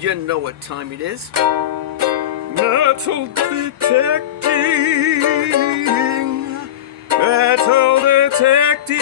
You know what time it is. Metal detecting. Metal detecting.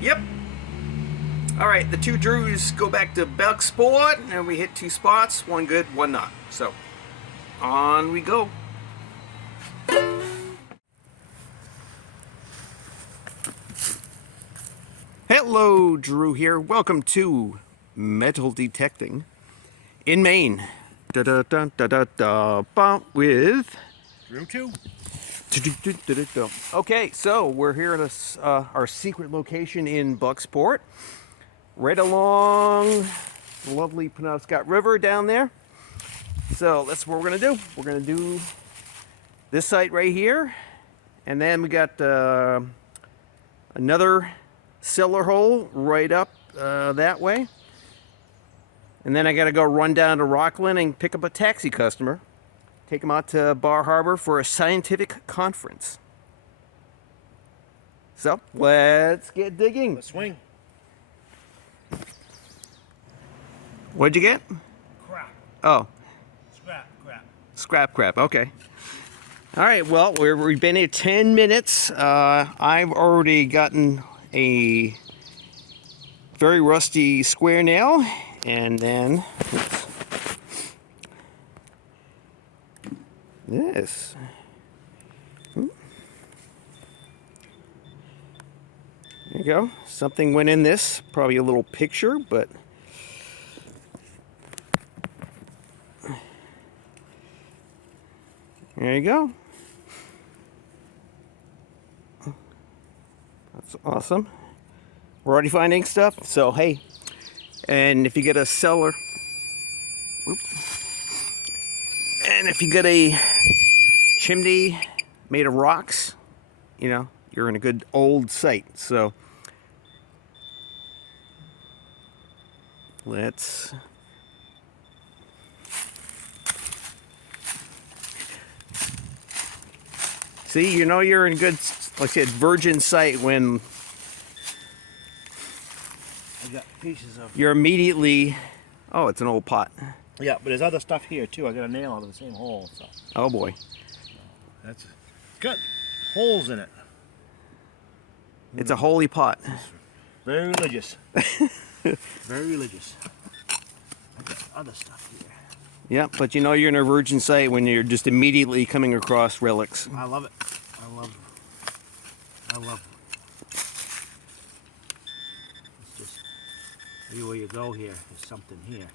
Yep. Alright, the two Drews go back to Bucksport, and we hit two spots. One good, one not. So, on we go. Hello, Drew here. Welcome to Metal Detecting in Maine. With Drew 2. Okay, so we're here at our secret location in Bucksport, right along the lovely Penobscot River down there. So that's what we're gonna do. We're gonna do this site right here, and then we got another cellar hole right up that way, and then I gotta go run down to Rockland and pick up a taxi customer, take him out to Bar Harbor for a scientific conference. So let's get digging. Let's swing. What'd you get? Crap. Oh, Scrap. scrap. Okay. All right. Well, we've been here 10 minutes. I've already gotten a very rusty square nail, and then this. There you go. Something went in this. Probably a little picture, but there you go. That's awesome. We're already finding stuff, so hey. And if you get a cellar, and if you get a chimney made of rocks, you know, you're in a good old site. So let's see, you know you're in a good, like I said, virgin site when I got pieces of. you're immediately, oh, it's an old pot. Yeah, but there's other stuff here too. I got a nail out of the same hole, so Oh boy. that's it's got holes in it. It's a holy pot. Very religious. Very religious. I got other stuff here. Yeah, but you know you're in a virgin site when you're just immediately coming across relics. I love it. I love them. It's just everywhere you go here, there's something here.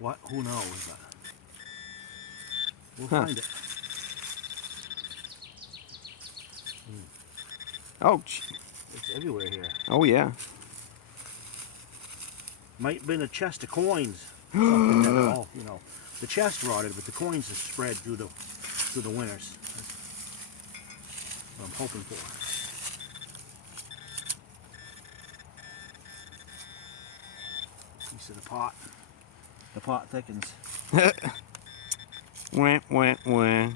What? Who knows? But we'll find it. Oh, It's everywhere here. oh yeah. Might have been a chest of coins. Something that, oh, you know, the chest rotted, but the coins have spread through the winters. That's what I'm hoping for. Piece of the pot. The pot thickens. Wah, wah, wah.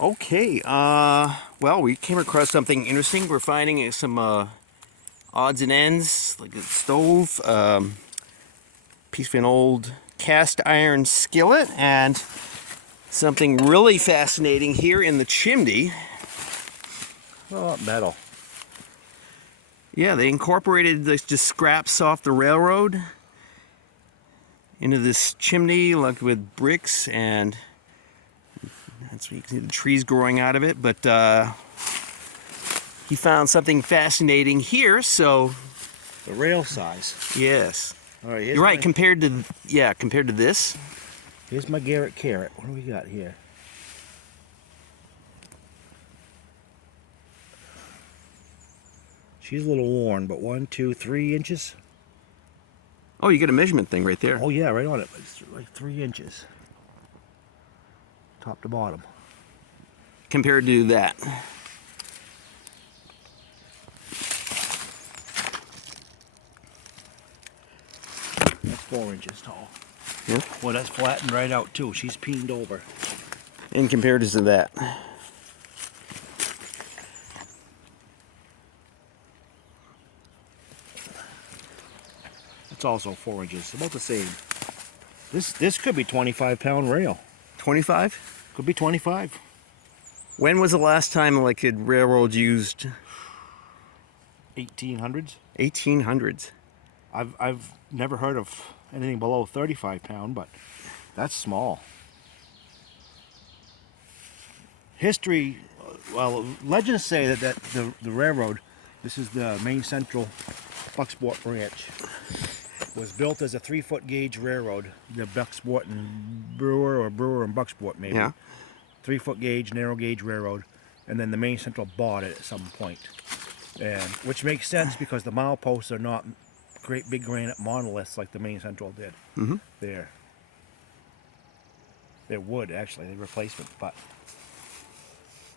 Okay, well, we came across something interesting. We're finding some odds and ends, like a stove, piece of an old cast iron skillet, and something really fascinating here in the chimney. Oh, metal. Yeah, they incorporated this just scraps off the railroad into this chimney, like with bricks, and that's where you can see the trees growing out of it. But he found something fascinating here, so The rail size. yes, All right, you're right. Compared to this. Here's my Garrett carrot. What do we got here? She's a little worn, but 1, 2, 3 inches. Oh, you get a measurement thing right there. Oh yeah, right on it. It's like 3 inches. Top to bottom. Compared to that. That's 4 inches tall. Yeah. Well, that's flattened right out too. She's peened over. In comparison to that. That's also 4 inches, about the same. This could be 25-pound rail. 25? Could be 25. When was the last time like a railroad used? 1800s. 1800s. I've never heard of anything below 35-pound, but that's small. History, well, legends say that the railroad, this is the Maine Central Bucksport Branch, was built as a 3-foot gauge railroad. The Bucksport and Brewer and Bucksport maybe. Yeah. 3-foot gauge, narrow gauge railroad, and then the Maine Central bought it at some point. And which makes sense because the mileposts are not great big granite monoliths like the Maine Central did. Mm-hmm. They're wood actually, they're replacement, but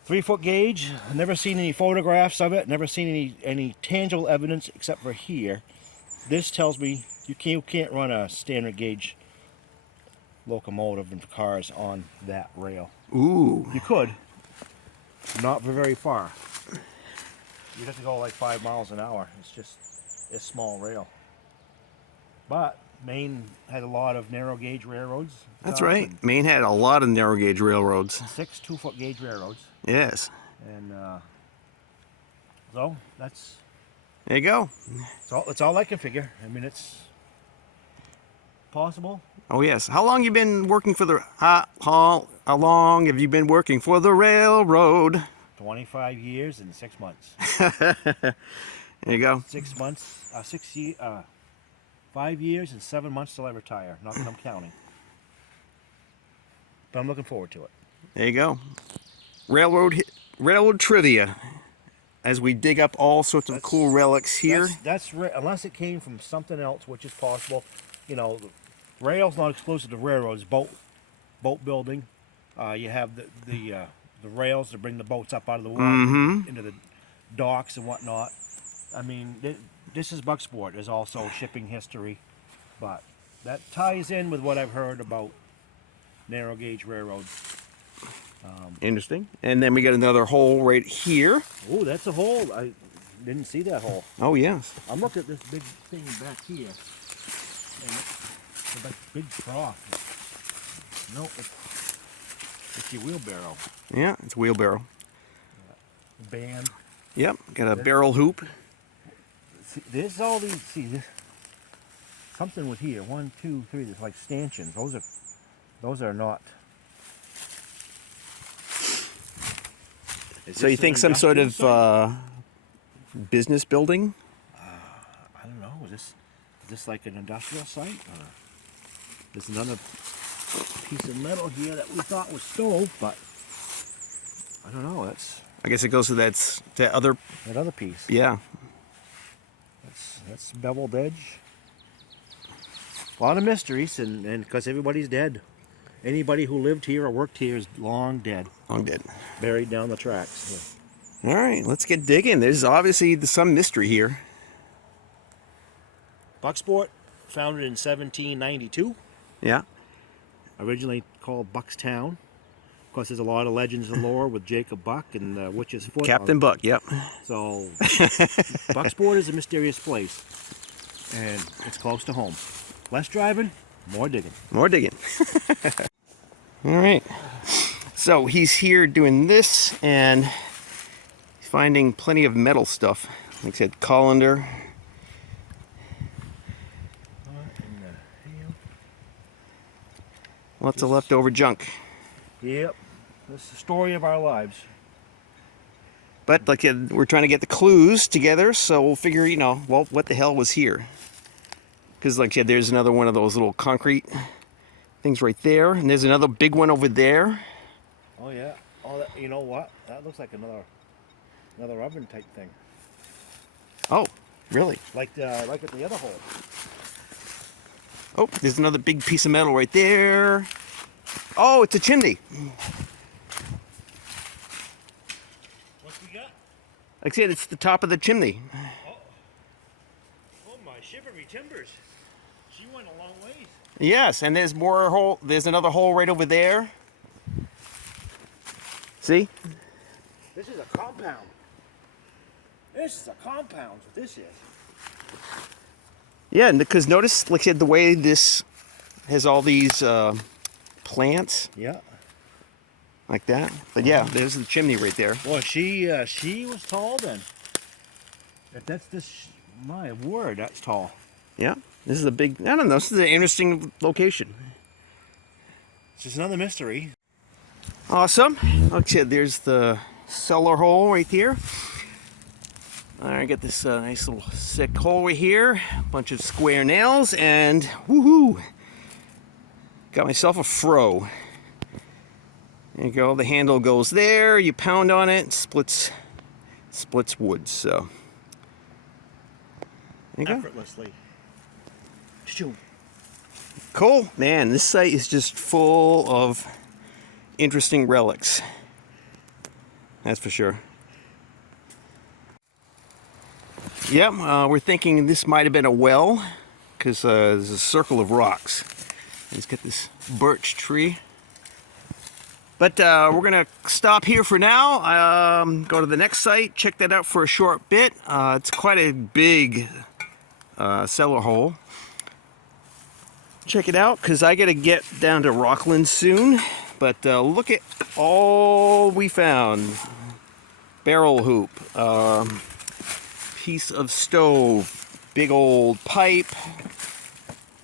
3-foot gauge. Never seen any photographs of it. Never seen any tangible evidence except for here. This tells me you can't run a standard gauge locomotive and cars on that rail. Ooh. You could, not for very far. You'd have to go like 5 miles an hour. It's a small rail. But Maine had a lot of narrow gauge railroads. That's right. Maine had a lot of narrow gauge railroads. 6 2-foot gauge railroads. Yes. And so that's There you go. it's all I can figure. I mean, it's possible. Oh yes. How long you been working for the? How long have you been working for the railroad? 25 years and 6 months. There you go. 6 months. 5 years and 7 months till I retire. Not that I'm counting. But I'm looking forward to it. There you go. Railroad trivia. As we dig up all sorts of cool relics here. Unless it came from something else, which is possible. You know, rail's not exclusive to railroads. Boat building. You have the rails to bring the boats up out of the water into the docks and whatnot. I mean, this is Bucksport. There's also shipping history, but that ties in with what I've heard about narrow gauge railroads. Interesting. And then we got another hole right here. Oh, that's a hole. I didn't see that hole. Oh yes. I'm looking at this big thing back here, and it's a big trough. No, it's your wheelbarrow. Yeah, it's wheelbarrow. Band. Yep. Got a barrel hoop. See, there's all these. See, something with here. 1, 2, 3. There's like stanchions. Those are not. So you think some sort of business building? I don't know. Is this like an industrial site? Or there's another piece of metal here that we thought was stove, but I don't know. I guess it goes to that other. That other piece. Yeah. That's beveled edge. A lot of mysteries, and because everybody's dead. Anybody who lived here or worked here is long dead. Long dead. Buried down the tracks. All right, let's get digging. There's obviously some mystery here. Bucksport, founded in 1792. Yeah. Originally called Buckstown. Of course, there's a lot of legends and lore with Jacob Buck and Witch's Foot. Captain Buck, yep. So, Bucksport is a mysterious place, and it's close to home. Less driving, more digging. More digging. All right. So he's here doing this, and he's finding plenty of metal stuff. Like I said, colander. Lots of leftover junk. Yep. This is the story of our lives. But like we're trying to get the clues together, so we'll figure, well, what the hell was here? Because like I said, there's another one of those little concrete things right there, and there's another big one over there. Oh yeah. Oh, you know what? That looks like another oven type thing. Oh, really? Like at the other hole. Oh, there's another big piece of metal right there. Oh, it's a chimney. What we got? Like I said, it's the top of the chimney. Oh my shivery timbers. She went a long ways. Yes, and there's more hole. There's another hole right over there. See? This is a compound. This is a compound. What this is. Yeah, because notice, like I said, the way this has all these plants Yeah. like that. But yeah, there's the chimney right there. Boy, she was tall then. If that's this, my word, that's tall. Yeah, this is a big, I don't know, this is an interesting location. It's just another mystery. Awesome. Like I said, there's the cellar hole right here. I got this nice little sick hole right here. Bunch of square nails, and woohoo! Got myself a fro. There you go. The handle goes there. You pound on it, splits wood. So there you go. Effortlessly. Choo. Cool, man. This site is just full of interesting relics. That's for sure. Yep, we're thinking this might have been a well, because there's a circle of rocks. It's got this birch tree. But we're going to stop here for now, go to the next site, check that out for a short bit. It's quite a big cellar hole. Check it out, because I got to get down to Rockland soon. But look at all we found. Barrel hoop. Piece of stove, big old pipe,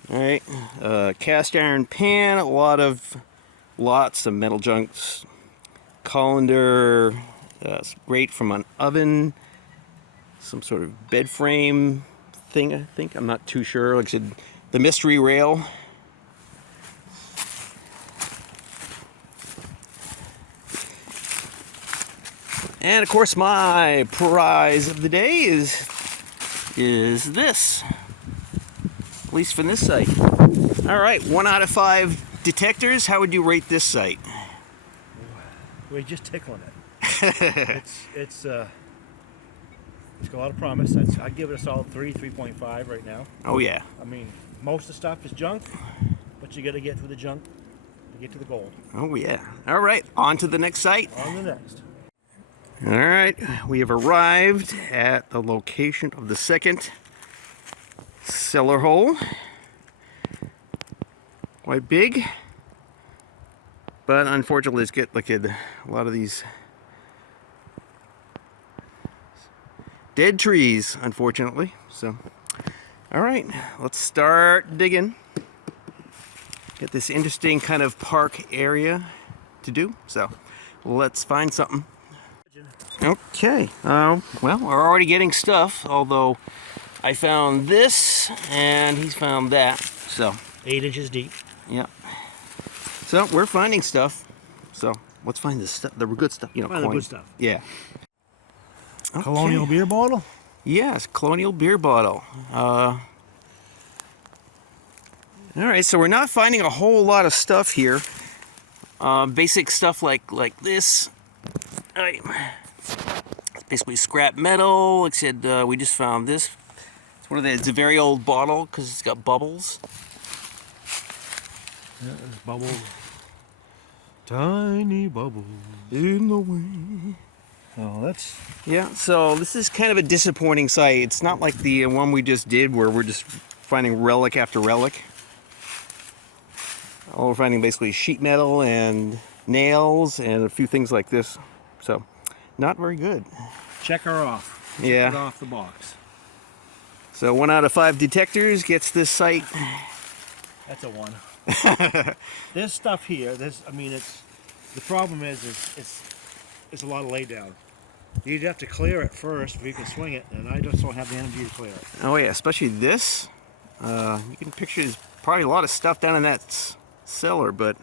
all right, cast iron pan, lots of metal junks, colander, grate from an oven, some sort of bed frame thing, I think, I'm not too sure. Like I said, the mystery rail. And of course, my prize of the day is this, at least from this site. All right, 1 out of 5 detectors. How would you rate this site? We're just tickling it. it's got a lot of promise. I'd give it a solid 3.5 right now. Oh yeah. I mean, most of the stuff is junk, but you got to get through the junk to get to the gold. Oh yeah. All right, on to the next site. On the next. All right, we have arrived at the location of the second cellar hole. Quite big, but unfortunately, it's got like a lot of these dead trees, unfortunately. So, all right, let's start digging. Get this interesting kind of park area to do. So, let's find something. Okay, well, we're already getting stuff, although I found this and he's found that, so. 8 inches deep. Yeah. So, we're finding stuff. So, let's find the stuff, the good stuff, you know. Find the good stuff. Yeah. Okay. Colonial beer bottle? Yes, colonial beer bottle. All right, so we're not finding a whole lot of stuff here. Basic stuff like this. It's basically scrap metal. Like I said, we just found this. It's a very old bottle because it's got bubbles. Yeah, there's bubbles. Tiny bubbles In the way. Oh, that's... Yeah, so this is kind of a disappointing site. It's not like the one we just did where we're just finding relic after relic. All we're finding basically sheet metal and nails and a few things like this. So, not very good. Check her off. Yeah. Check it off the box. So 1 out of 5 detectors gets this site. That's a 1. This stuff here, the problem is it's a lot of lay down. You'd have to clear it first before you can swing it, and I just don't have the energy to clear it. Oh yeah, especially this. You can picture there's probably a lot of stuff down in that cellar, but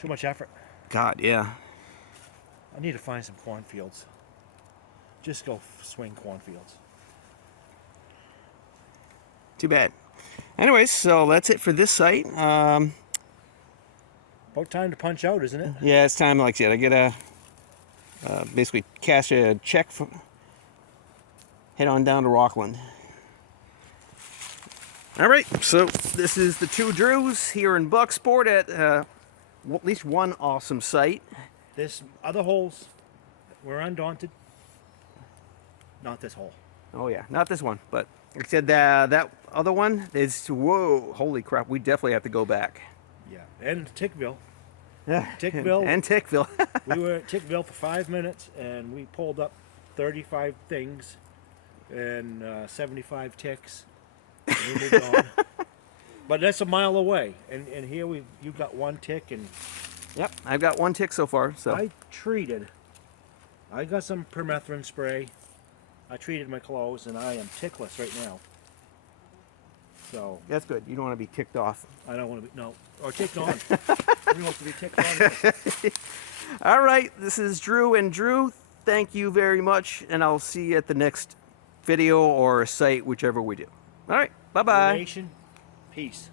Too much effort. God, yeah. I need to find some cornfields. Just go swing cornfields. Too bad. Anyways, so that's it for this site. About time to punch out, isn't it? Yeah, it's time. Like I said, I gotta basically cash a check for. Head on down to Rockland. All right, so this is the two Drews here in Bucksport at at least one awesome site. This other holes, we're undaunted. Not this hole. Oh yeah, not this one, but like I said, that other one is, whoa, holy crap, we definitely have to go back. Yeah, and Tickville. Yeah. Tickville. And Tickville. We were at Tickville for 5 minutes, and we pulled up 35 things and 75 ticks. And we moved on. But that's a mile away, and here you've got one tick, and Yep, I've got one tick so far. So I got some permethrin spray. I treated my clothes, and I am tickless right now. So that's good. You don't want to be ticked off. I don't want to be or ticked on. We want to be ticked on. All right, this is Drew, and Drew, thank you very much, and I'll see you at the next video or site, whichever we do. All right, bye-bye. Nation, peace.